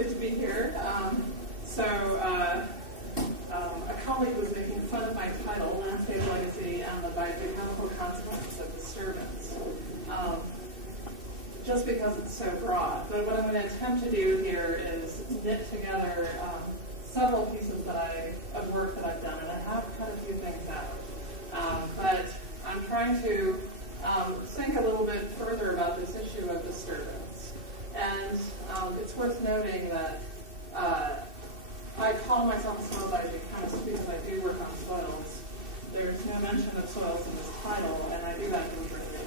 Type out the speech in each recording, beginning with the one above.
good to be here. A colleague was making fun of my title, Landscape Legacy and the Biogeochemical Consequences of Disturbance, just because it's so broad. But what I'm going to attempt to do here is knit together several pieces of work that I've done, and I have cut a few things out. But I'm trying to think a little bit further about this issue of disturbance. And it's worth noting that I call myself a soil biogeochemist because I do work on soils. There's no mention of soils in this title, and I do that deliberately.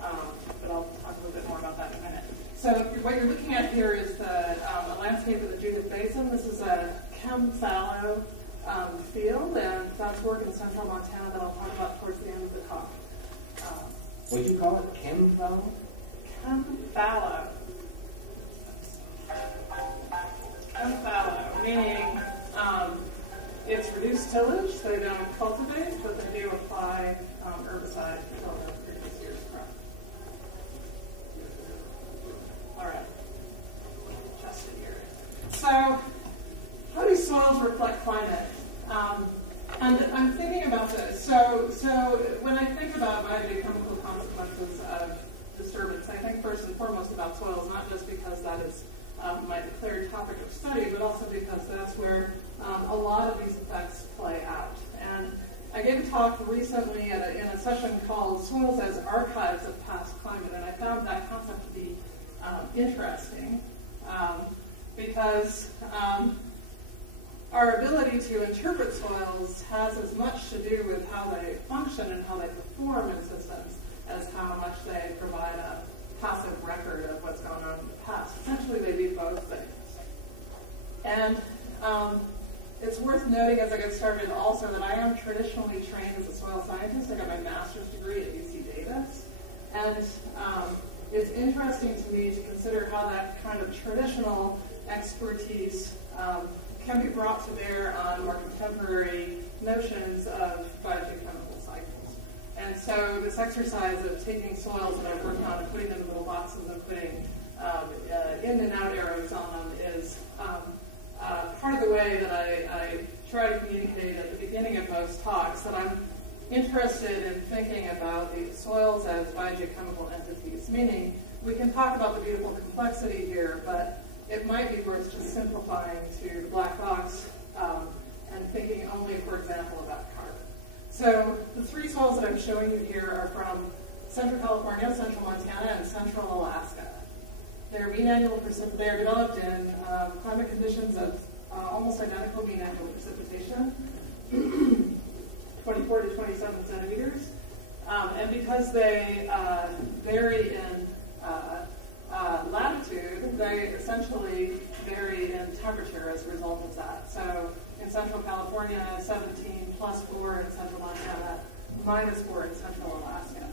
But I'll talk a little bit more about that in a minute. So what you're looking at here is the landscape of the Judith Basin. This is a chem fallow field, and that's work in central Montana that I'll talk about towards the end of the talk. What did you call it? Chem fallow? Chem fallow. Chem fallow, meaning it's reduced tillage. They don't cultivate, but they do apply herbicide to kill the previous year's crop. All right, just a year. So, how do soils reflect climate? And I'm thinking about this. So when I think about biogeochemical consequences of disturbance, I think first and foremost about soils, not just because that is my declared topic of study, but also because that's where a lot of these effects play out. And I gave a talk recently in a session called Soils as Archives of Past Climate, and I found that concept to be interesting because our ability to interpret soils has as much to do with how they function and how they perform in systems as how much they provide a passive record of what's gone on in the past. Essentially, they do both things. And it's worth noting as I get started also that I am traditionally trained as a soil scientist. I got my master's degree at UC Davis. And it's interesting to me to consider how that kind of traditional expertise can be brought to bear on more contemporary notions of biogeochemical cycles. And so this exercise of taking soils that I've worked on and putting them in little boxes and putting in and out arrows on them is part of the way that I try to communicate at the beginning of most talks that I'm interested in thinking about the soils as biogeochemical entities, meaning we can talk about the beautiful complexity here, but it might be worth just simplifying to the black box and thinking only, for example, about carbon. So the three soils that I'm showing you here are from Central California, Central Montana, and Central Alaska. They're they're developed in climate conditions of almost identical mean annual precipitation, 24 to 27 centimeters. And because they vary in latitude, they essentially vary in temperature as a result of that. So in Central California, 17 plus 4 in Central Montana, minus 4 in Central Alaska.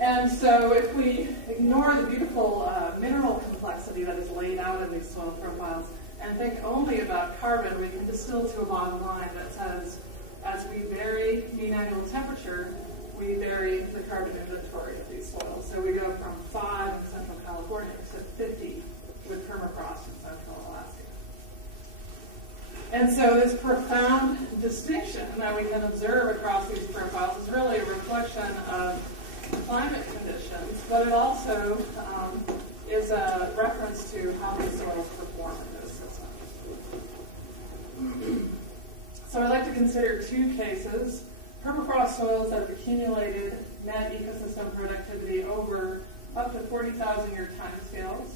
And so if we ignore the beautiful mineral complexity that is laid out in these soil profiles and think only about carbon, we can distill to a bottom line that says, as we vary mean annual temperature, we vary the carbon inventory of these soils. So we go from 5 in Central California to 50 with permafrost in Central Alaska. And so this profound distinction that we can observe across these profiles is really a reflection of climate conditions, but it also is a reference to how these soils perform in those systems. So I'd like to consider two cases: permafrost soils that have accumulated net ecosystem productivity over up to 40,000 year timescales,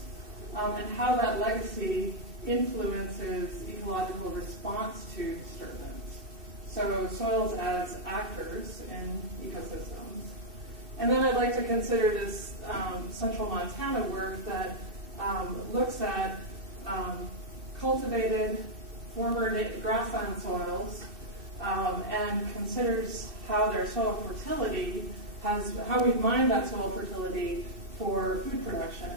and how that legacy influences ecological response to disturbance. So soils as actors in ecosystems. And then I'd like to consider this Central Montana work that looks at cultivated former grassland soils and considers how their soil fertility how we mine that soil fertility for food production,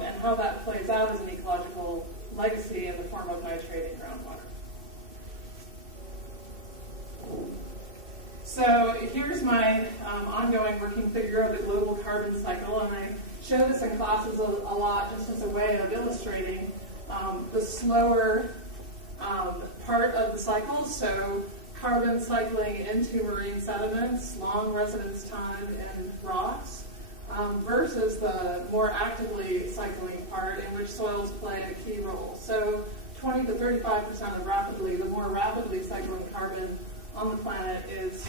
and how that plays out as an ecological legacy in the form of nitrating groundwater. So here's my ongoing working figure of the global carbon cycle, and I show this in classes a lot just as a way of illustrating the slower part of the cycle, so carbon cycling into marine sediments, long residence time in rocks, versus the more actively cycling part in which soils play a key role. So 20 to 35% of the more rapidly cycling carbon on the planet is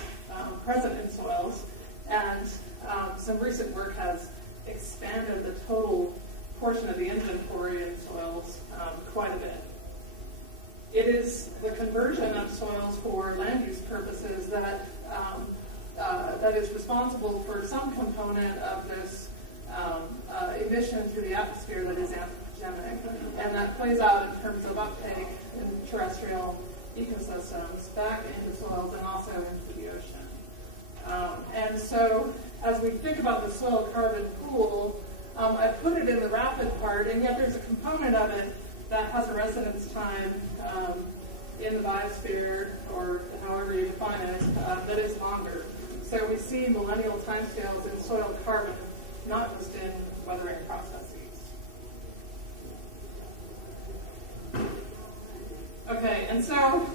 present in soils, and some recent work has expanded the total portion of the inventory in soils quite a bit. It is the conversion of soils for land use purposes that is responsible for some component of this emission to the atmosphere that is anthropogenic, and that plays out in terms of uptake in terrestrial ecosystems back into soils and also into the ocean. And so as we think about the soil carbon pool, I put it in the rapid part, and yet there's a component of it that has a residence time in the biosphere, or however you define it, that is longer. So we see millennial timescales in soil carbon, not just in weathering processes. Okay, and so,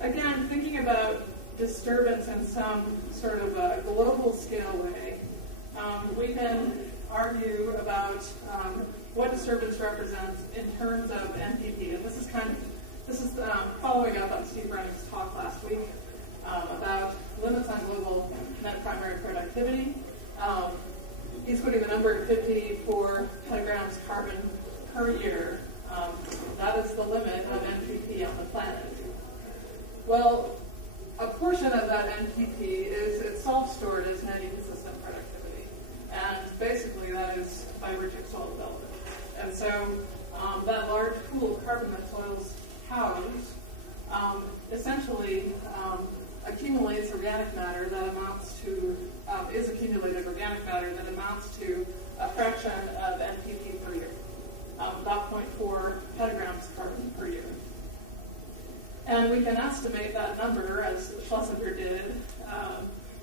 again, thinking about disturbance in some sort of a global scale way, we can argue about what disturbance represents in terms of NPP. And this is following up on Steve Rennick's talk last week about limits on global net primary productivity. He's putting the number at 54 petagrams carbon per year. That is the limit of NPP on the planet. Well, a portion of that NPP is itself stored as net ecosystem productivity. And basically that is biologic soil development. And so that large pool of carbon that soils house essentially accumulates organic matter that amounts to, is accumulated organic matter that amounts to a fraction of NPP per year, about 0.4 petagrams carbon per year. And we can estimate that number, as Schlesinger did,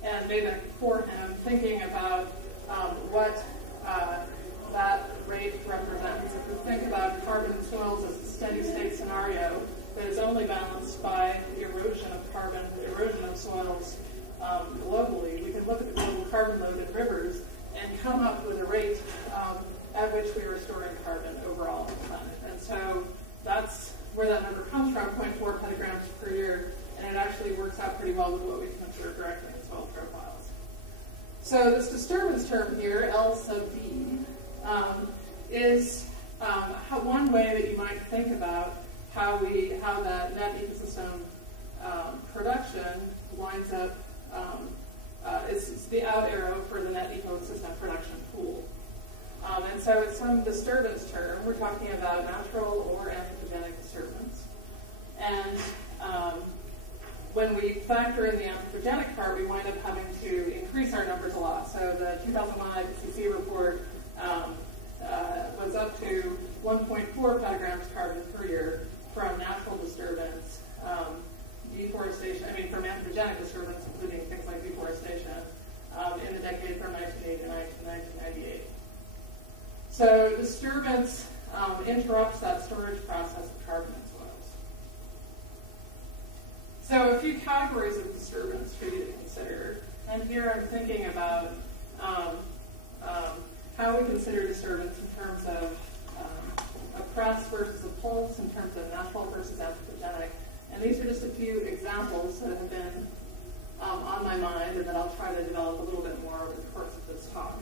and made it for him, thinking about what that rate represents. If we think about carbon in soils as a steady state scenario that is only balanced by the erosion of carbon, the erosion of soils globally, we can look at the global carbon load in rivers and come up with a rate at which we are storing carbon overall on the planet. And so that's where that number comes from, 0.4 petagrams per year, and it actually works out pretty well with what we can observe directly in soil profiles. So this disturbance term here, L sub D, is one way that you might think about how that net ecosystem production lines up. It's the out arrow for the net ecosystem production pool. And so it's some disturbance term. We're talking about natural or anthropogenic disturbance. And when we factor in the anthropogenic part, we wind up having to increase our numbers a lot. So the 2001 IPCC report was up to 1.4 petagrams carbon per year from natural disturbance, deforestation, from anthropogenic disturbance, including things like deforestation, in the decade from 1989 to 1998. So disturbance interrupts that storage process of carbon in soils. So a few categories of disturbance for you to consider. And here I'm thinking about how we consider disturbance in terms of a press versus a pulse, in terms of natural versus anthropogenic. And these are just a few examples that have been on my mind and that I'll try to develop a little bit more over the course of this talk.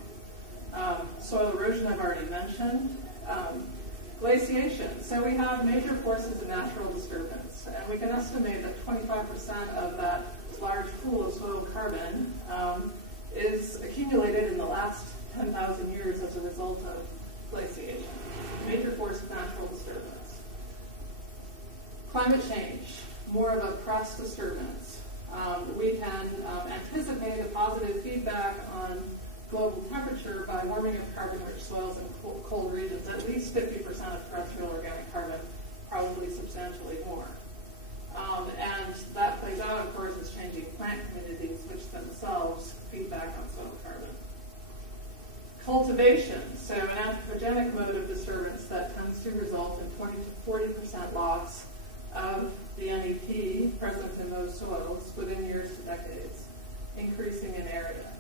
Soil erosion I've already mentioned. Glaciation. So we have major forces of natural disturbance, and we can estimate that 25% of that large pool of soil carbon is accumulated in the last 10,000 years as a result of glaciation. Major force of natural disturbance. Climate change, more of a press disturbance. We can anticipate a positive feedback on global temperature by warming of carbon-rich soils in cold regions, at least 50% of terrestrial organic carbon, probably substantially more. And that plays out, of course, as changing plant communities, which themselves feed back on soil carbon. Cultivation, so an anthropogenic mode of disturbance that tends to result in 20 to 40% loss of the NEP present in those soils within years to decades, increasing in area.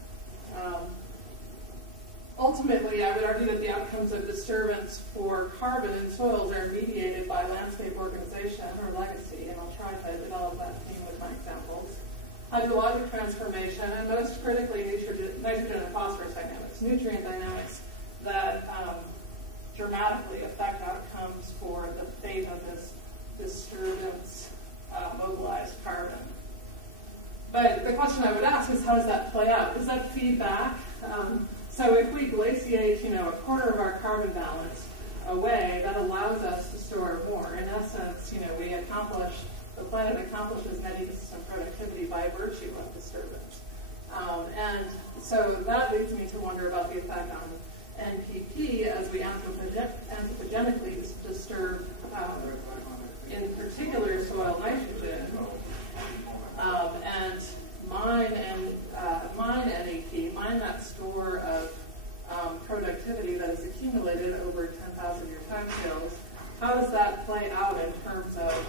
Ultimately, I would argue that the outcomes of disturbance for carbon in soils are mediated by landscape organization or legacy, and I'll try to develop that theme with my examples. Hydrologic transformation, and most critically, nitrogen and phosphorus dynamics, nutrient dynamics that dramatically affect outcomes for the fate of this disturbance mobilized carbon. But the question I would ask is, how does that play out? Does that feed back? So if we glaciate, a quarter of our carbon balance away, that allows us to store more. In essence, the planet accomplishes net ecosystem productivity by virtue of disturbance. And so that leads me to wonder about the effect on NPP as we anthropogenically disturb, in particular, soil nitrogen. And mine NEP, that store of productivity that is accumulated over 10,000-year timescales. How does that play out in terms of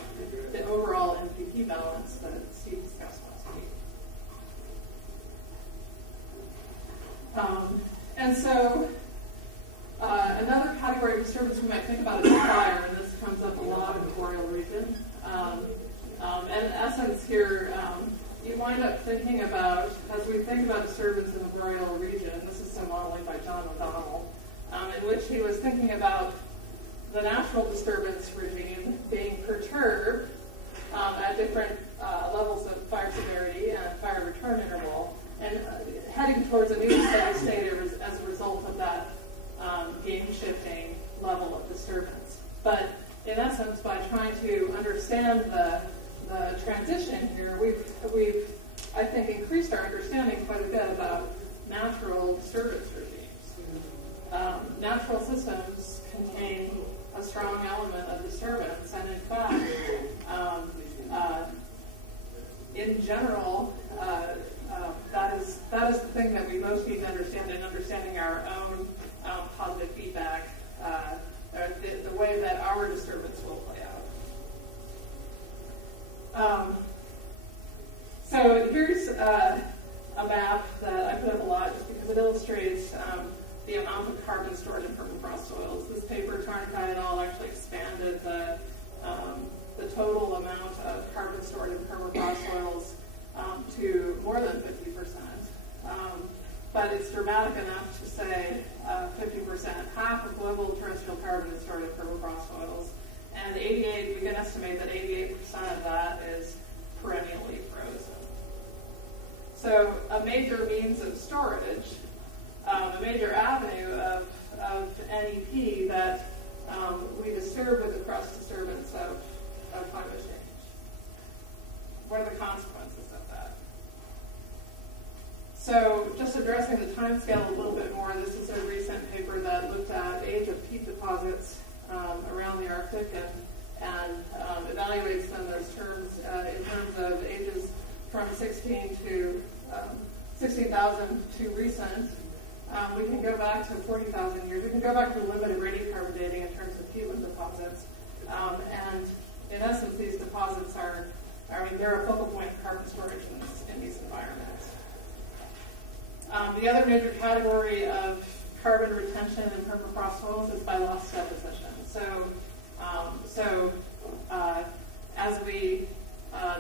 the overall NPP balance that Steve discussed last week? And so another category of disturbance we might think about is fire, and this comes up a lot in the boreal region. And in essence here, you wind up thinking about, as we think about disturbance in the boreal region, this is some modeling by John O'Donnell, in which he was thinking about the natural disturbance regime being perturbed at different levels of fire severity and fire return interval, and heading towards a new steady state as a result of that game-shifting level of disturbance. But in essence, by trying to understand the transition here, we've, I think, increased our understanding quite a bit about natural disturbance regimes. Natural systems contain a strong element of disturbance, and in fact, in general, that is the thing that we most need to understand in understanding our own positive feedback, the way that our disturbance will play out. So here's a map that I put up a lot just because it illustrates the amount of carbon stored in permafrost soils. This paper, Tarnkai et al. Actually expanded the total amount of carbon stored in permafrost soils to more than 50%. But it's dramatic enough to say 50%, half of global terrestrial carbon is stored in permafrost soils. And we can estimate that 88% of that is perennially frozen. So a major means of storage, a major avenue of NEP that we disturb with the cross disturbance of climate change. What are the consequences of that? So just addressing the time scale a little bit more, this is a recent paper that looked at age of peat deposits around the Arctic and evaluates them in terms of ages from 16,000 to recent. We can go back to 40,000 years. We can go back to limited radiocarbon dating in terms of peatland deposits. And in essence, these deposits they're a focal point of carbon storage in these environments. The other major category of carbon retention in permafrost soils is by loss deposition. As we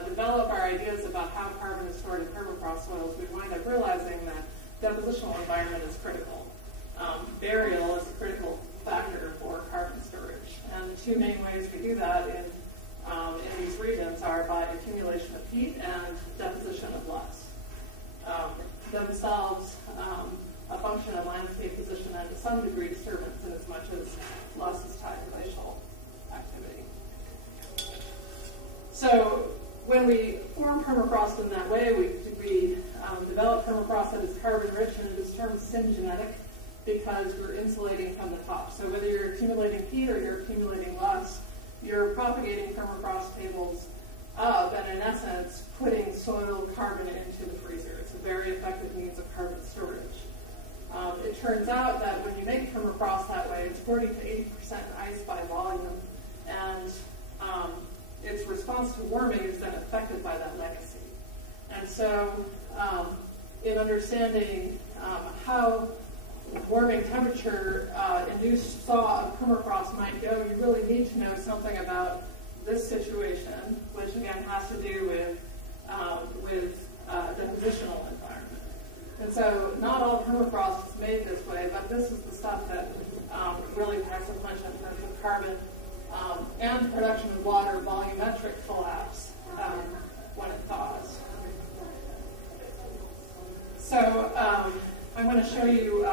develop our ideas about how carbon is stored in permafrost soils, we wind up realizing that depositional environment is critical. Burial is a critical factor for carbon storage. And the two main ways we do that in these regions are by accumulation of peat and deposition of loess. Themselves a function of landscape position and to some degree disturbance in as much as loss is tied to glacial activity. So when we form permafrost in that way, we develop permafrost that is carbon rich, and it is termed syngenetic because we're insulating from the top. So whether you're accumulating peat or you're accumulating loess, you're propagating permafrost tables up and in essence putting soil carbon into the freezer. It's a very effective means of carbon storage. It turns out that when you make permafrost that way, it's 40 to 80% ice by volume, and its response to warming is then affected by that legacy. And so, in understanding how warming temperature induced thaw of permafrost might go, you really need to know something about this situation, which again has to do with depositional environment. And so not all permafrost is made this way, but this is the stuff that really packs a punch in terms of carbon and production of water volumetric collapse when it thaws. So I'm going to show you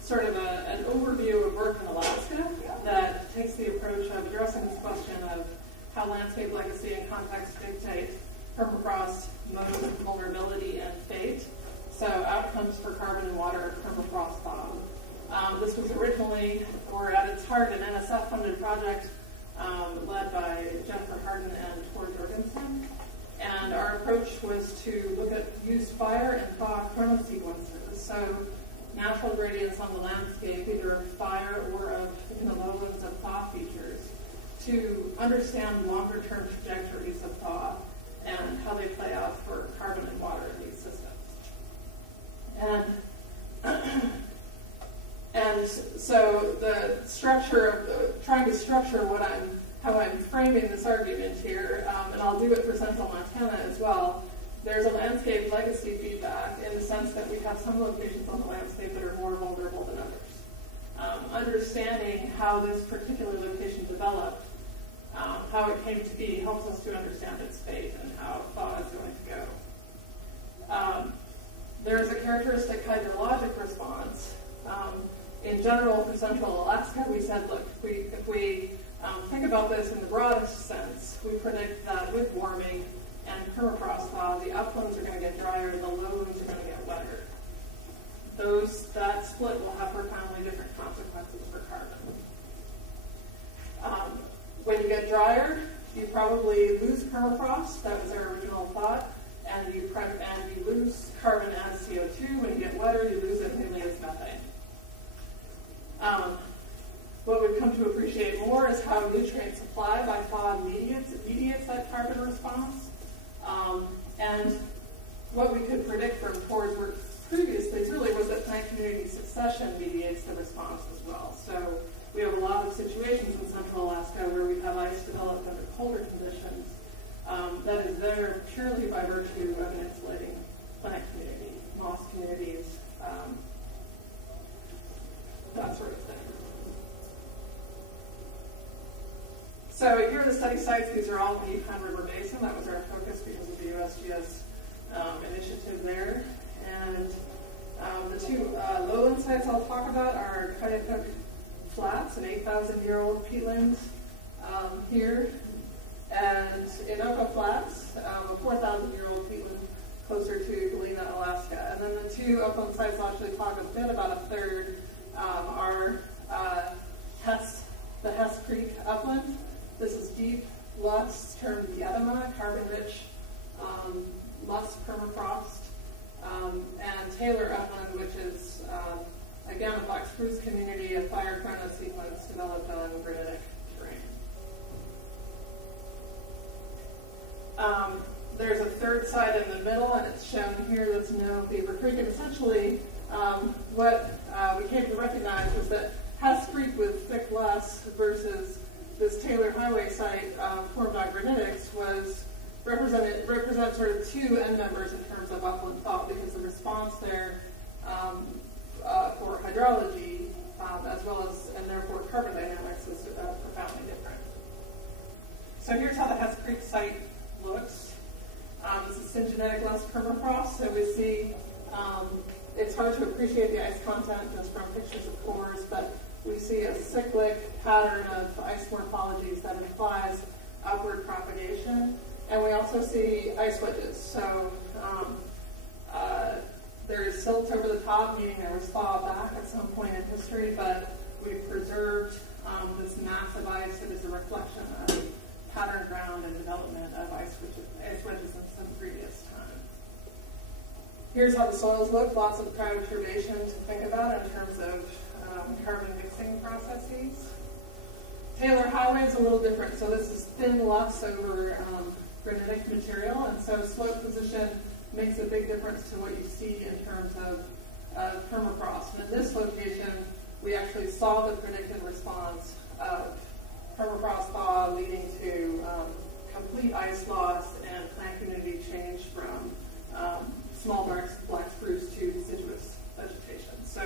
sort of an overview of work in Alaska that takes the approach of addressing this question of how landscape legacy and context dictate permafrost mode, vulnerability, and fate. So outcomes for carbon and water permafrost thaw. This was originally, or at its heart, an NSF-funded project led by Jennifer Harden and Tor Jorgensen. And our approach was to look at use fire and thaw chronosequences. So natural gradients on the landscape, either of fire or of, in the lowlands, of thaw features, to understand longer-term trajectories of thaw and how they play out for carbon and water in these systems. And so the structure of trying to structure how I'm framing this argument here, and I'll do it for Central Montana as well. There's a landscape legacy feedback in the sense that we have some locations on the landscape that are more vulnerable than others. Understanding how this particular location developed, how it came to be, helps us to understand its fate and how thaw is going to go. There is a characteristic hydrologic response. In general, for Central Alaska, we said, look, if we think about this in the broadest sense, we predict that with warming and permafrost thaw, the uplands are going to get drier, the lowlands are going to get wetter. That split will have profoundly different consequences for carbon. When you get drier, you probably lose permafrost. That was our original thought. And you lose carbon as CO2. When you get wetter, you lose it mainly as methane. What we've come to appreciate more is how nutrient supply by thaw mediates that carbon response. And what we could predict from Tor's work previously really was that plant community succession mediates the response as well. So we have a lot of situations in Central Alaska where we have ice developed under colder conditions that is there purely by virtue of an insulating plant community, moss communities, that sort of thing. So here are the study sites. These are all in the Yukon River Basin. That was our focus because of the USGS initiative there. And the two lowland sites I'll talk about are Kayakuk Flats, an 8,000-year-old peatland here, and in Oka Flats, a 4,000-year-old peatland closer to Galena, Alaska. And then the two upland sites I'll actually talk a bit about a third are the Hess Creek upland. This is deep loess termed Yedema, carbon-rich loess permafrost, and Taylor upland, which is again a black spruce community, a fire chronosequence developed on granitic terrain. There's a third site in the middle, and it's shown here. That's known Beaver Creek, and essentially what we came to recognize was that Hess Creek with thick loess versus this Taylor Highway site formed on granitics represents sort of two end members in terms of upland thaw, because the response there for hydrology as well as, and therefore carbon dynamics, is profoundly different. So here's how the Hess Creek site looks. This is syngenetic loess permafrost, so we see it's hard to appreciate the ice content just from pictures of cores, but we see a cyclic pattern of ice morphologies that implies upward propagation. And we also see ice wedges. So there's silt over the top, meaning there was thaw back at some point in history, but we've preserved this massive ice that is a reflection of pattern ground and development of ice wedges in some previous time. Here's how the soils look, lots of cryoturbation to think about in terms of carbon mixing processes. Taylor Highway is a little different. So this is thin loess over granitic material, and so slope position makes a big difference to what you see in terms of permafrost. And in this location, we actually saw the predicted response of permafrost thaw leading to complete ice loss and plant community change from small black spruce to deciduous vegetation. So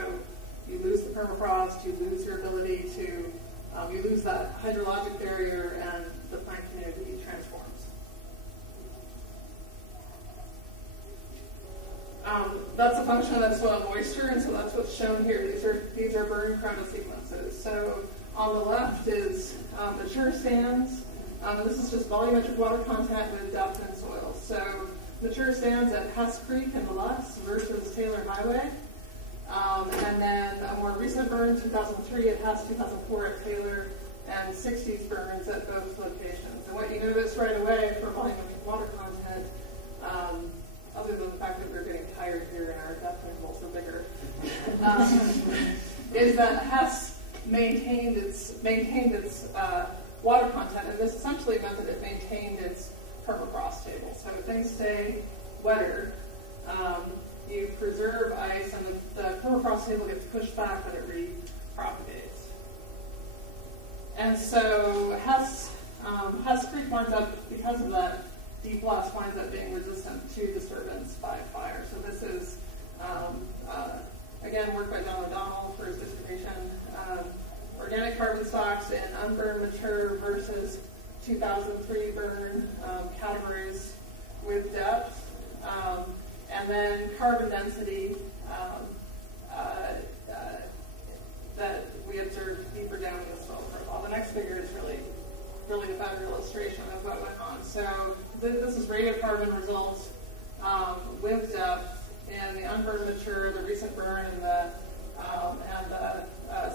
you lose the permafrost, you lose your ability to, you lose that hydrologic barrier, and the plant community transforms. That's a function of that soil moisture, and so that's what's shown here. These are burn chronosequences. So on the left is mature sands. This is just volumetric water content with depth in soil. So mature sands at Hess Creek and the Lutz versus Taylor Highway. And then a more recent burn, 2003 at Hess, 2004 at Taylor, and 60s burns at both locations. And what you notice right away for volumetric water content, other than the fact that we're getting tired here and our depth intervals are bigger, is that Hess maintained its water content, and this essentially meant that it maintained its permafrost table. So if things stay wetter, you preserve ice, and the permafrost table gets pushed back, but it repropagates. And so Hess Creek winds up, because of that deep loss, winds up being resistant to disturbance by fire. So this is, again, work by John O'Donnell for his dissertation. Organic carbon stocks in unburned mature versus 2003 burn categories with depth. And then carbon density that we observed deeper down in the soil profile. The next figure is really a better illustration of what went on. So this is radiocarbon results with depth in the unburned mature, the recent burn, and the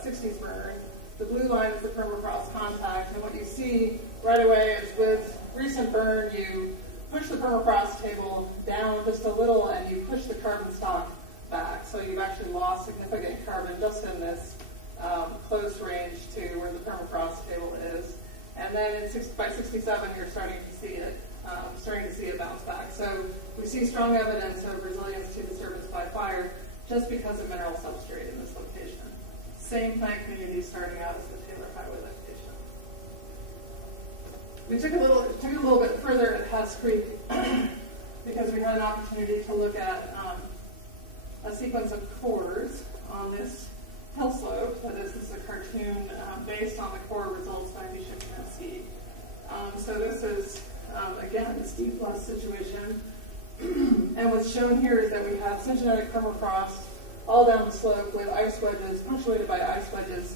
60s burn. The blue line is the permafrost contact, and what you see right away is with recent burn, you push the permafrost table down just a little, and you push the carbon stock back. So you've actually lost significant carbon just in this close range to where the permafrost table is. And then by 67, you're starting to see it bounce back. So we see strong evidence of resilience to disturbance by fire just because of mineral substrate in this location. Same plant community starting out as the Taylor Highway location. We took it a little bit further at Hess Creek because we had an opportunity to look at a sequence of cores on this hill slope. So this is a cartoon based on the core results by Biogeochemical. So this is, again, a steep loss situation. And what's shown here is that we have syngenetic permafrost all down the slope with ice wedges, punctuated by ice wedges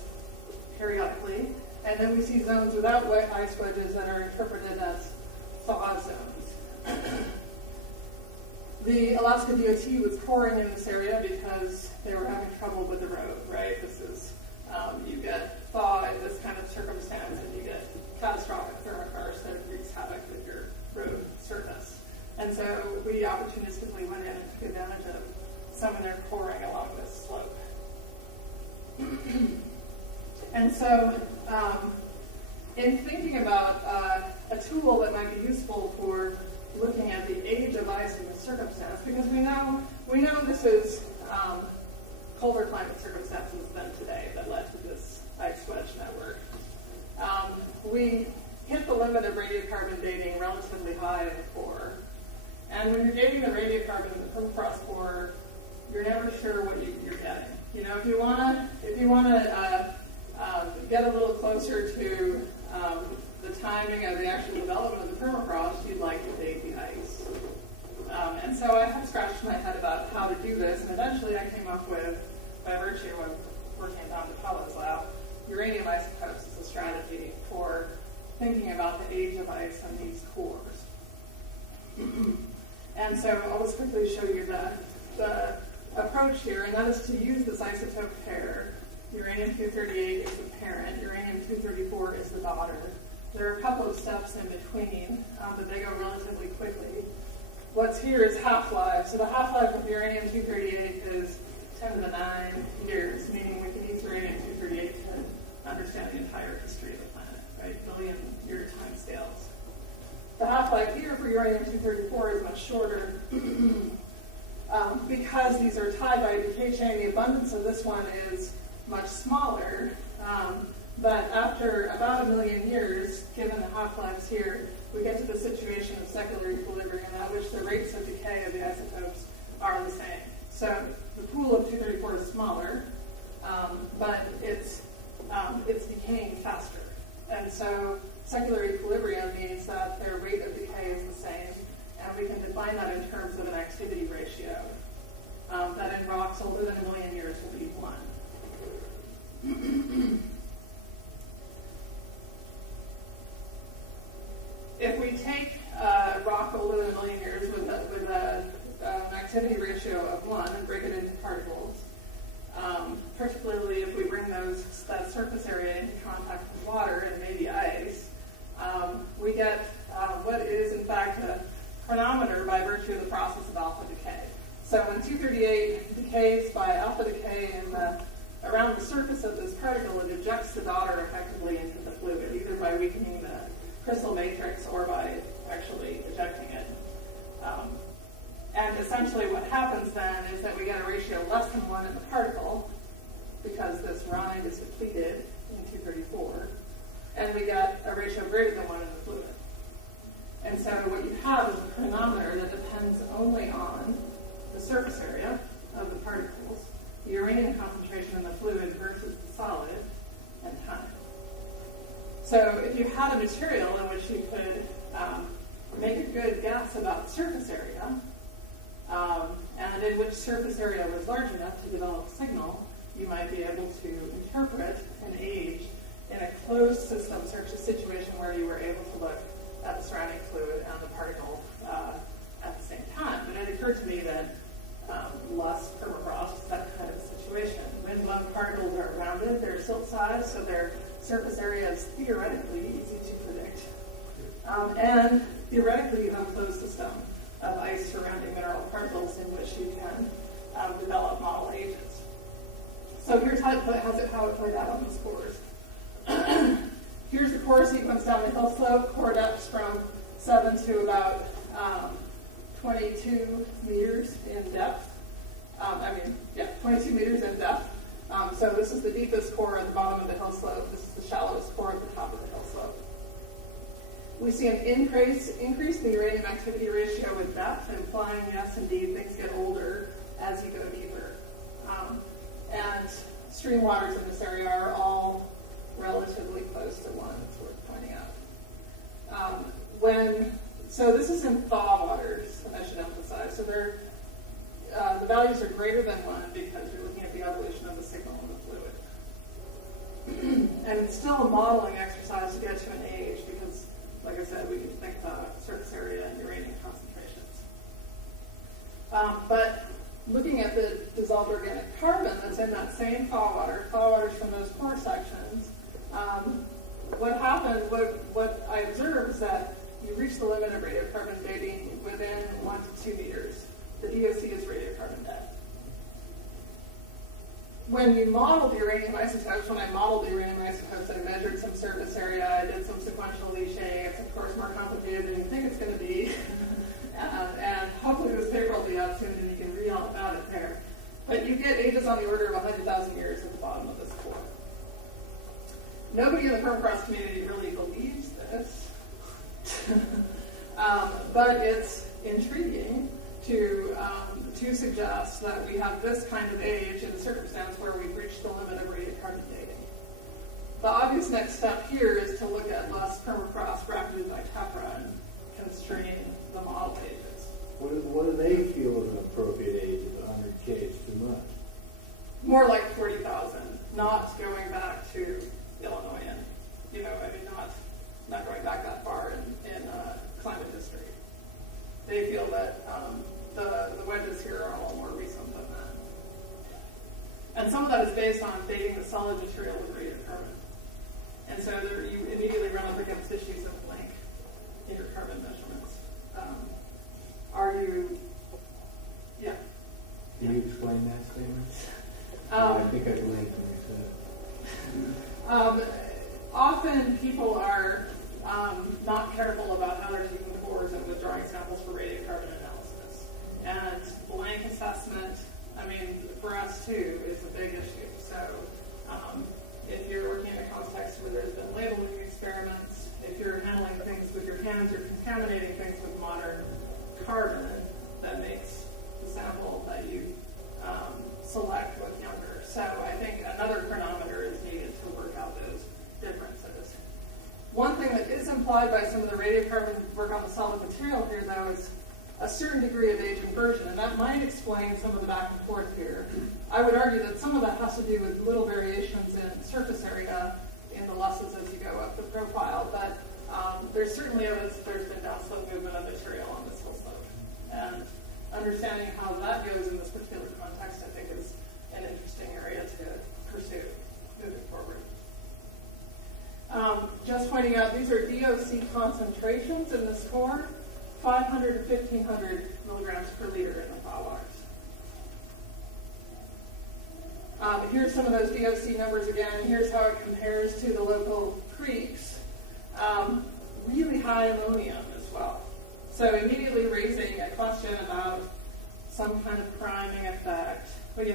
periodically. And then we see zones without wet ice wedges that are interpreted as thaw zones. The Alaska DOT was coring in this area because they were having trouble with the road, right? This is, you get thaw in this kind of circumstance, and you get catastrophic thermokarst that wreaks havoc with your road surface. And so we opportunistically went in and took advantage of some of their coring along this slope. And so in thinking about a tool that might be useful for looking at the age of ice in this circumstance, because we know this is colder climate circumstances than today that led to this ice wedge network. We hit the limit of radiocarbon dating relatively high in the core. And when you're dating the radiocarbon in the permafrost core, you're never sure what you're getting. You know, if you wanna get a little closer to the timing of the actual development of the permafrost, you'd like to date the ice. And so I had scratched my head about how to do this, and eventually I came up with, by virtue of working in Don DePello's lab, uranium isotopes as a strategy for thinking about the age of ice on these cores. And so I'll just quickly show you the approach here, and that is to use this isotope pair. Uranium-238 is the parent, uranium-234 is the daughter. There are a couple of steps in between, but they go relatively quickly. what's here is half-life. So the half-life of uranium-238 is 10 to the 9 years, meaning we can use uranium-238 to understand the entire history of the planet, right? Million-year time scales. The half-life here for uranium-234 is much shorter. Because these are tied by a decay chain, the abundance of this one is much smaller. But after about 1 million years, given the half-lives here, we get to the situation of secular equilibrium at which the rates of decay of the isotopes are the same. So the pool of 234 is smaller, but it's decaying faster. And so secular equilibrium means that their rate of decay is the same, and we can define that in terms of an activity ratio. That in rocks older than 1 million years will be 1. If we take a rock older than 1 million years with an activity ratio of 1 and break it into particles, particularly if we bring that surface area into contact with water and maybe ice, we get what is in fact a chronometer by virtue of the process of alpha decay. So when 238 decays by alpha decay around the surface of this particle, it ejects the daughter effectively into the fluid, either by weakening the crystal matrix or by actually ejecting it. And essentially what happens then is that we get a ratio less than 1 in the particle, because this rind is depleted in 234, and we get a ratio greater than 1 in the fluid. And so what you have is a chronometer that depends only on the surface area of the particles, the uranium concentration in the fluid versus the solid, and time. So if you had a material in which you could make a good guess about the surface area, and in which surface area was large enough to develop a signal, you might be able to interpret an age in a closed system search, a situation where you were able to look at the surrounding fluid and the particle at the same time. But it occurred to me that less permafrost is that kind of a situation. Wind-blown particles are rounded, they're silt-sized, so their surface area is theoretically easy to predict. And theoretically, you have a closed system of ice surrounding mineral particles in which you can develop model ages. So here's how it played out on these cores. Here's the core sequence down the hill slope. Core depths from 7 to about 22 meters in depth. 22 meters in depth. So this is the deepest core at the bottom of the hill slope. This is the shallowest core at the top of the hill slope. We see an increase in the uranium activity ratio with depth, implying, yes, indeed, things get older as you go deeper. And stream waters in this area are all relatively close to 1, it's worth pointing out. So this is in thaw waters, I should emphasize. So the values are greater than 1 because you're looking at the evolution of the signal in the fluid. And it's still a modeling exercise to get to an age because, like I said, we need to think about surface area and uranium concentrations. But looking at the dissolved organic carbon that's in that same thaw waters from those core sections, what I observed is that you reach the limit of radiocarbon dating within 1 to 2 meters. The DOC is radiocarbon dead. When you model the uranium isotopes, when I modeled the uranium isotopes, I measured some surface area, I did some sequential Lie. It's of course more complicated than you think it's going to be. And hopefully this paper will be out soon and you can read all about it there. But you get ages on the order of 100,000 years at the bottom of this core. Nobody in the permafrost community really believes this. But it's intriguing to suggest that we have this kind of age in a circumstance where we've reached the limit of radiocarbon dating. The obvious next step here is to look at less permafrost bracketed by tephra and constrain the model ages. What do they feel is an appropriate age of 100K is too much? More like 40,000, not going back to Illinoisan. Not going back that far in climate history. They feel that the wedges here are all more recent than that. And some of that is based on dating the solid material with radiocarbon. And so you immediately run up against issues of blank in your carbon measurements. Are you contaminating things with modern carbon that makes the sample that you select look younger. So I think another chronometer is needed to work out those differences. One thing that is implied by some of the radiocarbon work on the solid material here, though, is a certain degree of age inversion, and that might explain some of the back and forth here. I would argue that some of that has to do with little variations in surface area in the losses as you go up the profile, but there's certainly evidence that there's been downslope movement of material on this hill slope. And understanding how that goes in this particular context, I think, is an interesting area to pursue moving forward. Just pointing out, these are DOC concentrations in this core, 500 to 1,500 milligrams per liter in the thaw waters. Here's some of those DOC numbers again. Here's how it compares to the local creeks. Really high ammonium as well. So immediately raising a question about some kind of priming effect. But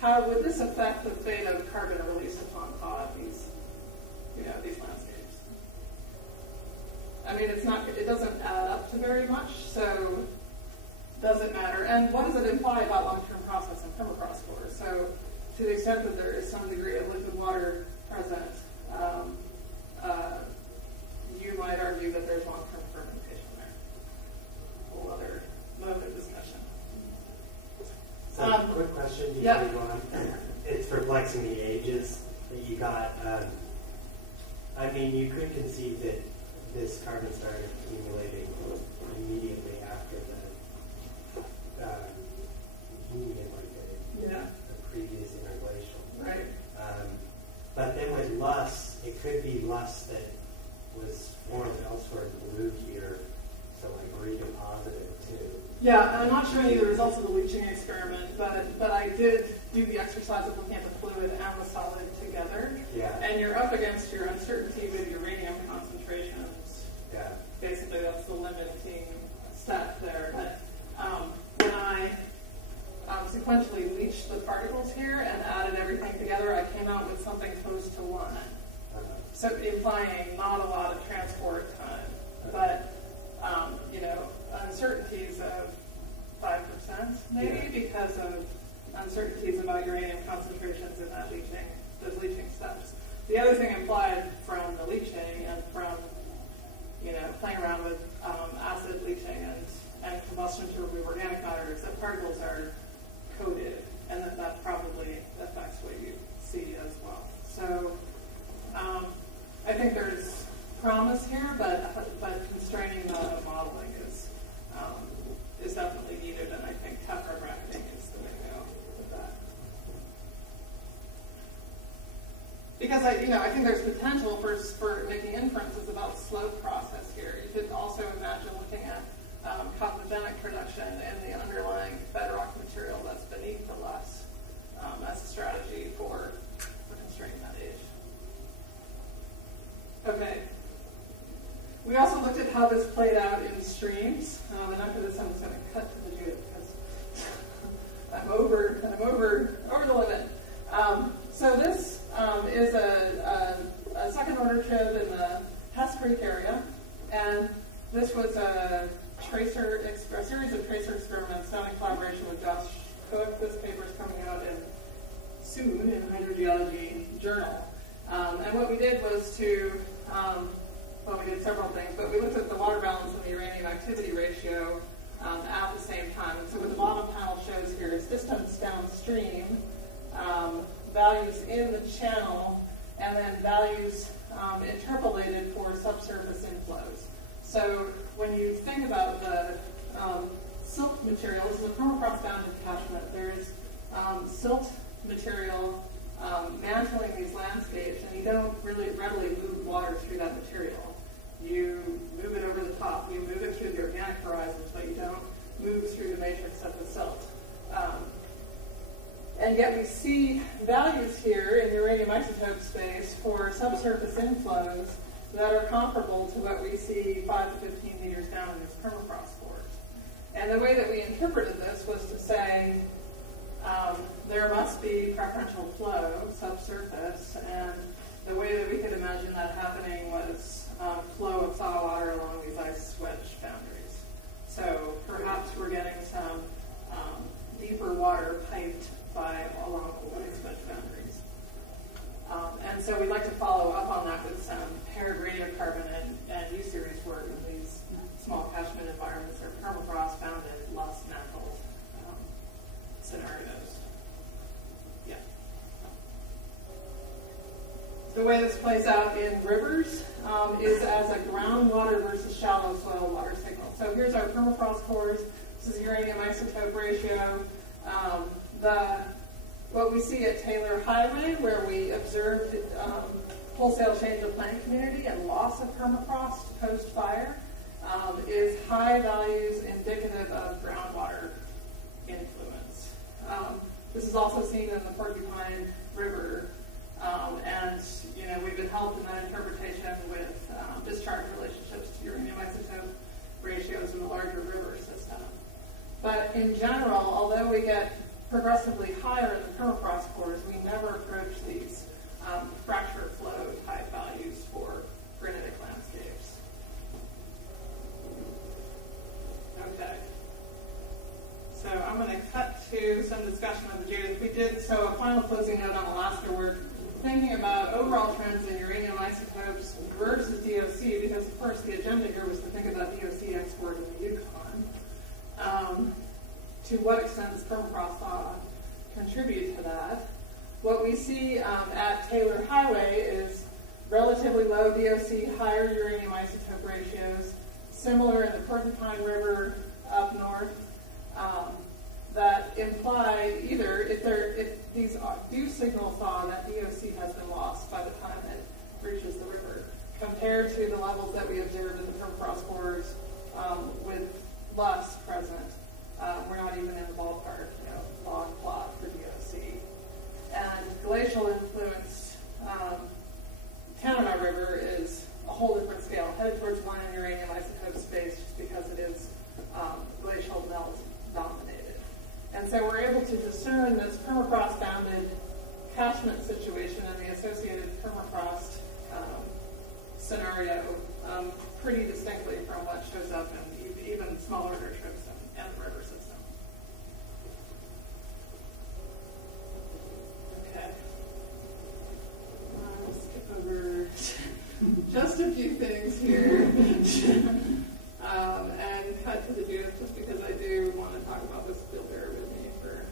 how would this affect the fate of carbon released upon thaw of these landscapes? I mean, it doesn't add up to very much, so does it matter? And what does it imply about long-term process and permafrost cores? So to the extent that there is some degree of liquid water present, you might argue that there's long-term fermentation there. A whole other mode of discussion. So, quick question before you go on. It's perplexing the ages that you got. I mean, you could conceive that this carbon started accumulating immediately after the heating in the previous interglacial. Right. But then with loess, it could be loess that was formed elsewhere in blue here, so like redeposited too. Yeah, and I'm not showing you the results of the leaching experiment, but I did do the exercise of looking at the fluid and the solid together. Yeah. And you're up against your uncertainty with uranium concentrations. Yeah. Basically, that's the limiting step there. But when I sequentially leached the particles here and added everything together, I came out with something close to 1. So implying not a lot of transport time, but uncertainties of 5% maybe because of uncertainties about uranium concentrations in those leaching steps. The other thing implied from the leaching and from playing around with acid leaching and combustion to remove organic matter is that particles are coated, and that probably affects what you see as well. So I think there's promise here, but constraining the modeling is definitely needed, and I think Tefra bracketing is the way to go with that. Because I think there's potential for making inferences about slope process here. You could also imagine looking at copogenic production and the underlying bedrock material that's beneath the loess as a strategy for constraining that age. Okay. We also looked at how this played out in streams, and after this I'm just going to cut to the Judith because I'm over the limit. So this is a second order trib in the Hess Creek area, and this was a series of tracer experiments done in collaboration with Josh Cook. This paper is coming out soon in Hydrogeology Journal. And what we did was we did several things, but we looked at the water balance and the uranium activity ratio at the same time. And so what the bottom panel shows here is distance downstream, values in the channel, and then values interpolated for subsurface inflows. So when you think about the silt material, this is a permafrost bounded catchment. There's silt material mantling these landscapes, and you don't really readily move water through that material. You move it over the top. You move it through the organic horizons, but you don't move through the matrix of the silt. And yet we see values here in uranium isotope space for subsurface inflows that are comparable to what we see 5 to 15 meters down in these permafrost cores. And the way that we interpreted this was to say there must be preferential flow subsurface, and the way that we could imagine that happening was flow of thaw water along these ice wedges. plays out in rivers is as a groundwater versus shallow soil water signal. So here's our permafrost cores. This is uranium isotope ratio. What we see at Taylor Highway, where we observed wholesale change of plant community and loss of permafrost post-fire, is high values indicative of groundwater influence. This is also seen in the Porcupine River, and we've been helped in that interpretation with discharge relationships to uranium isotope ratios in the larger river system. But in general, although we get progressively higher in the permafrost cores, we never approach these fracture flow type values for granitic landscapes. Okay. So I'm going to cut to some discussion of the data. So a final closing note on Alaska work, thinking about overall trends in uranium isotopes versus DOC, because of course the agenda here was to think about DOC export in the Yukon. To what extent does permafrost thaw contribute to that? What we see at Taylor Highway is relatively low DOC, higher uranium isotope ratios, similar in the Porcupine River up north, that imply either if these do signal thaw, that DOC has been lost by the time it reaches the river, compared to the levels that we observed in the permafrost cores with less present. We're not even in the ballpark, log plot for DOC. And glacial influence, Tanana River is a whole different scale, headed towards line uranium isotope space just because it is glacial melt dominated. And so we're able to discern this permafrost-bounded catchment situation and the associated permafrost scenario pretty distinctly from what shows up in even smaller order trips in the river system. Okay. I'll skip over just a few things here and cut to the Judith just because I do want to talk about this. You'll bear with me for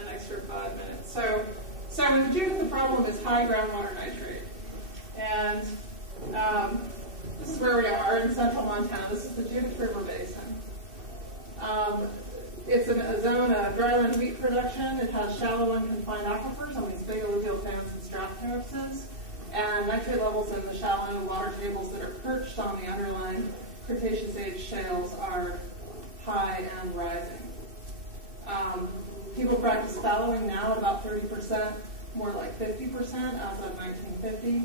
an extra 5 minutes. So with the Judith, the problem is high groundwater nitrate. And this is where we are in central Montana. This is the Judith River Basin. It's a zone of dryland wheat production. It has shallow unconfined aquifers on these big alluvial fans and stratohorses, and nitrate levels in the shallow water tables that are perched on the underlying Cretaceous age shales are high and rising. People practice fallowing now at about 30%, more like 50% as of 1950,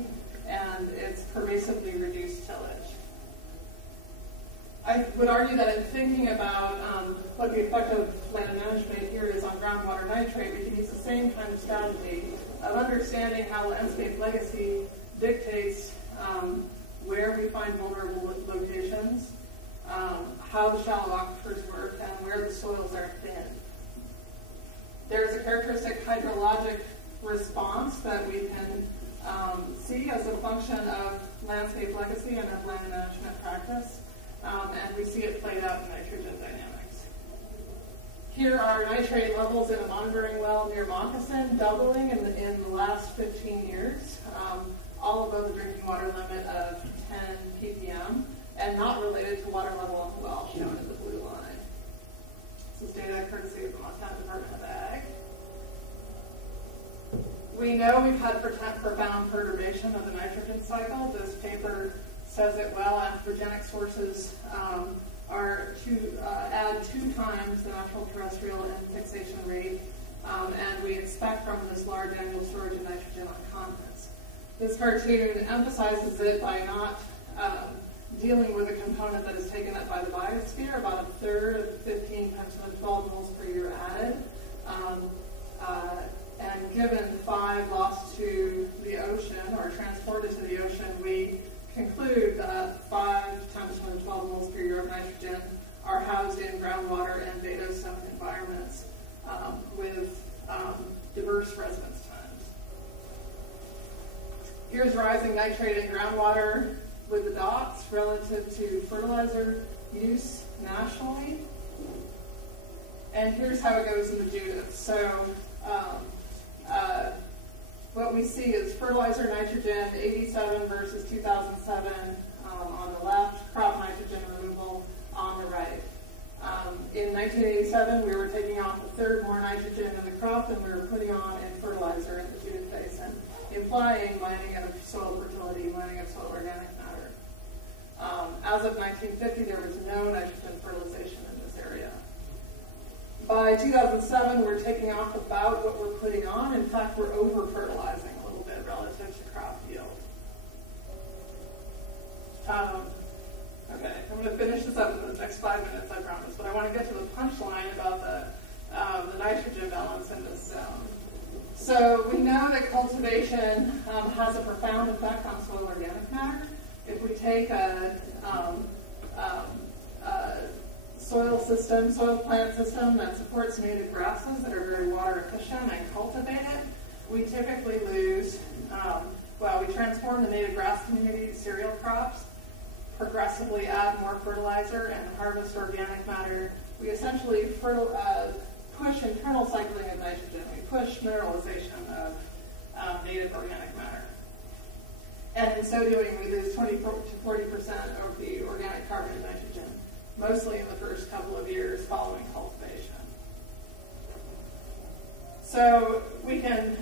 and it's pervasively reduced tillage. I would argue that in thinking about what the effect of land management here is on groundwater nitrate, we can use the same kind of strategy of understanding how landscape legacy dictates where we find vulnerable locations, how the shallow aquifers work, and where the soils are thin. There's a characteristic hydrologic response that we can see as a function of landscape legacy and of land management practice. And we see it played out in nitrogen dynamics. Here are nitrate levels in a monitoring well near Moccasin, doubling in the last 15 years, all above the drinking water limit of 10 ppm, and not related to water level on the well, shown in the blue line. This is data courtesy of the Montana Department of Ag. We know we've had profound perturbation of the nitrogen cycle. This paper says it well. Anthropogenic sources are to add 2 times the natural terrestrial and fixation rate, and we expect from this large annual storage of nitrogen on continents. This cartoon emphasizes it by not dealing with a component that is taken up by the biosphere, about a third of 15 times 12 moles per year added. And given 5 lost to the ocean or transported to the ocean, we conclude that 5 times 10 to the 12 moles per year of nitrogen are housed in groundwater and vadose-sown environments with diverse residence times. Here's rising nitrate in groundwater with the dots relative to fertilizer use nationally. And here's how it goes in the Judith. So what we see is fertilizer nitrogen 87 versus 2007 on the left, crop nitrogen removal on the right. In 1987, we were taking off a third more nitrogen in the crop than we were putting on in fertilizer in the Judith Basin, implying mining of soil fertility, mining of soil organic matter. As of 1950, there was no nitrogen fertilization in this area. By 2007, we're taking off about what we're putting on. In fact, we're over-fertilizing a little bit relative to crop yield. Okay, I'm going to finish this up in the next 5 minutes, I promise, but I want to get to the punchline about the nitrogen balance in this zone. So we know that cultivation has a profound effect on soil organic matter. If we take a soil plant system that supports native grasses that are very water efficient and cultivate it, we typically lose, we transform the native grass community to cereal crops, progressively add more fertilizer, and harvest organic matter. We essentially push internal cycling of nitrogen. We push mineralization of native organic matter. And in so doing, we lose 20 to 40% of the organic carbon and nitrogen, mostly in the first couple of years following cultivation. So we can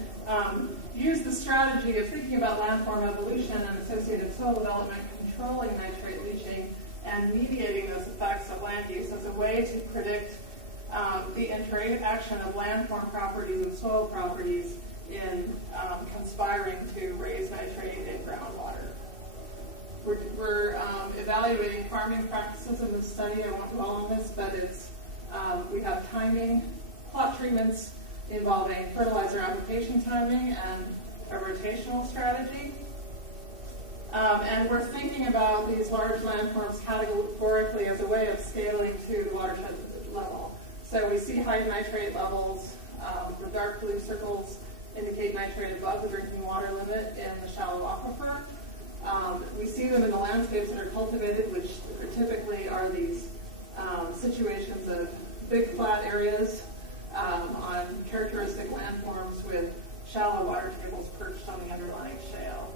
use the strategy of thinking about landform evolution and associated soil development, controlling nitrate leaching, and mediating those effects of land use as a way to predict the interaction of landform properties and soil properties in conspiring to raise nitrate in groundwater. We're evaluating farming practices in this study. I won't dwell on this, but we have timing, plot treatments involving fertilizer application timing and a rotational strategy. And we're thinking about these large landforms categorically as a way of scaling to the watershed level. So we see high nitrate levels. The dark blue circles indicate nitrate above the drinking water limit in the shallow aquifer. We see them in the landscapes that are cultivated, which typically are these situations of big flat areas on characteristic landforms with shallow water tables perched on the underlying shale.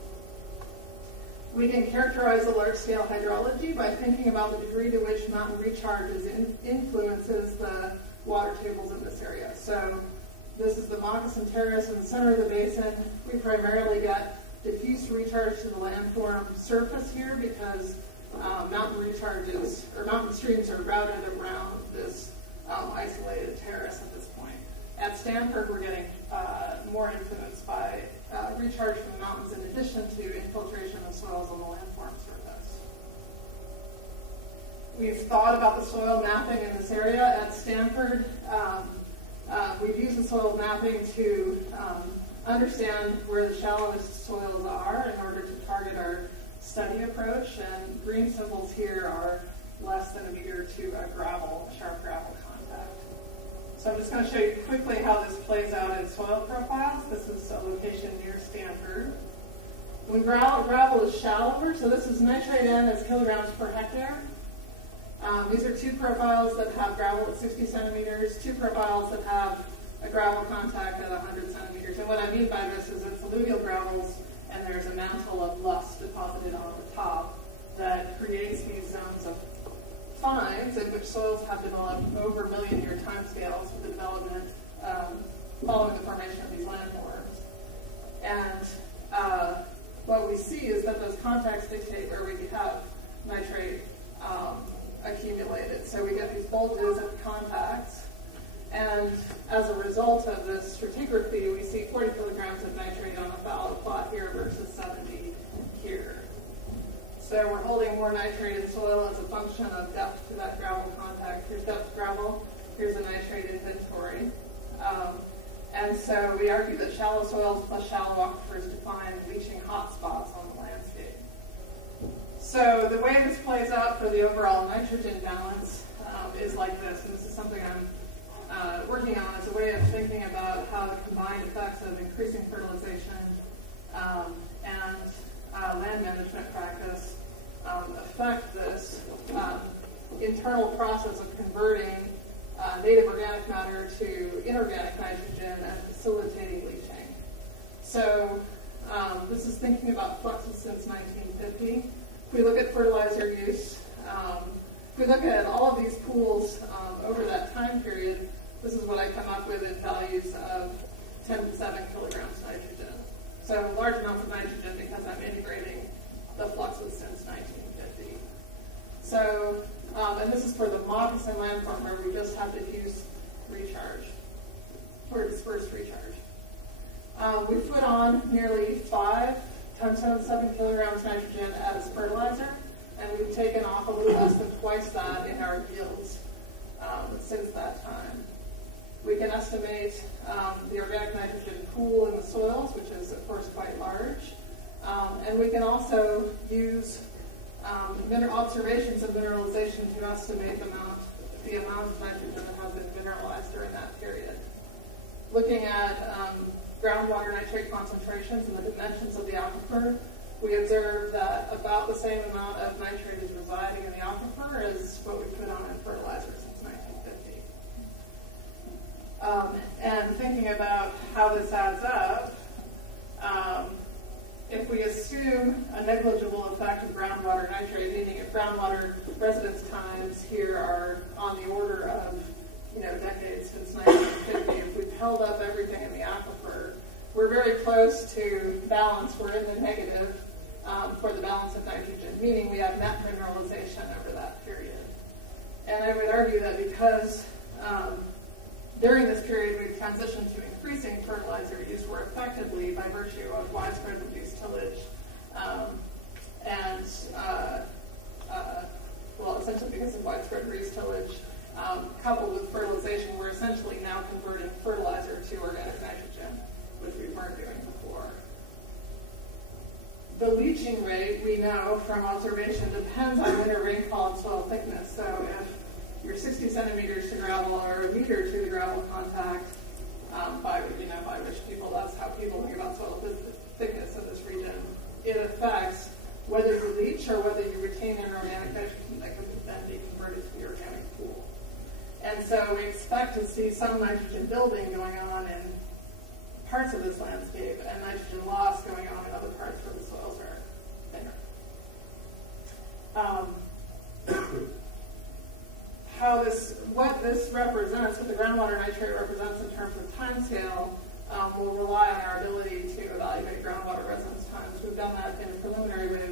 We can characterize the large-scale hydrology by thinking about the degree to which mountain recharges influences the water tables in this area. So this is the Moccasin Terrace in the center of the basin. We primarily get diffuse recharge to the landform surface here because mountain recharges or mountain streams are routed around this isolated terrace at this point. At Stanford, we're getting more influence by recharge from the mountains in addition to infiltration of soils on the landform surface. We've thought about the soil mapping in this area at Stanford. We've used the soil mapping to understand where the shallowest soils are in order to target our study approach, and green symbols here are less than a meter to a sharp gravel contact. So I'm just going to show you quickly how this plays out in soil profiles. This is a location near Stanford. When gravel is shallower, so this is nitrate N as kilograms per hectare. These are two profiles that have gravel at 60 centimeters, two profiles that have a gravel contact at 100 centimeters. And what I mean by this is it's alluvial gravels, and there's a mantle of loess deposited on the top that creates these zones of fines in which soils have developed over million-year timescales with the development following the formation of these landforms. And what we see is that those contacts dictate where we have nitrate accumulated. So we get these bulges of contacts, and as a result of this stratigraphy, we see 40 kilograms of nitrate on a fallow plot here versus 70 here. So we're holding more nitrate in soil as a function of depth to that gravel contact. Here's depth gravel, here's a nitrate inventory. And so we argue that shallow soils plus shallow aquifers define leaching hotspots on the landscape. So the way this plays out for the overall nitrogen balance is like this, and this is something I'm working on as a way of thinking about how the combined effects of increasing fertilization and land management practice affect this internal process of converting native organic matter to inorganic nitrogen and facilitating leaching. So this is thinking about fluxes since 1950. If we look at fertilizer use, if we look at all of these pools over that time period, this is what I come up with in values of 10 to 7 kilograms nitrogen. So large amounts of nitrogen because I'm integrating the fluxes since 1950. So, and this is for the moccasin landform where we just have diffuse recharge, or dispersed recharge. We put on nearly 5 times 10 to 7 kilograms nitrogen as fertilizer, and we've taken off a little less than twice that in our yields since that time. We can estimate the organic nitrogen pool in the soils, which is, of course, quite large. And we can also use observations of mineralization to estimate the amount of nitrogen that has been mineralized during that period. Looking at groundwater nitrate concentrations and the dimensions of the aquifer, we observe that about the same amount of nitrate is residing in the aquifer as what we put on in fertilizer since 1950. And thinking about how this adds up, if we assume a negligible effect of groundwater nitrate, meaning if groundwater residence times here are on the order of decades since 1950, if we've held up everything in the aquifer, we're very close to balance. We're in the negative for the balance of nitrogen, meaning we have net mineralization over that period. And I would argue that because during this period we've transitioned to increasing fertilizer use, we're effectively, by virtue of widespread reduced tillage essentially because of widespread reduced tillage, coupled with fertilization, we're essentially now converting fertilizer to organic nitrogen, which we weren't doing before. The leaching rate, we know from observation, depends on winter rainfall and soil thickness. So if you're 60 centimeters to gravel or a meter to the gravel contact, by which people, that's how people think about soil thickness in this region, it affects whether you leach or whether you retain an organic nitrogen that could then be converted to the organic pool. And so we expect to see some nitrogen building going on in parts of this landscape and nitrogen loss going on in other parts where the soils are thinner. What this represents, what the groundwater nitrate represents in terms of time scale, will rely on our ability to evaluate groundwater residence times. We've done that in a preliminary way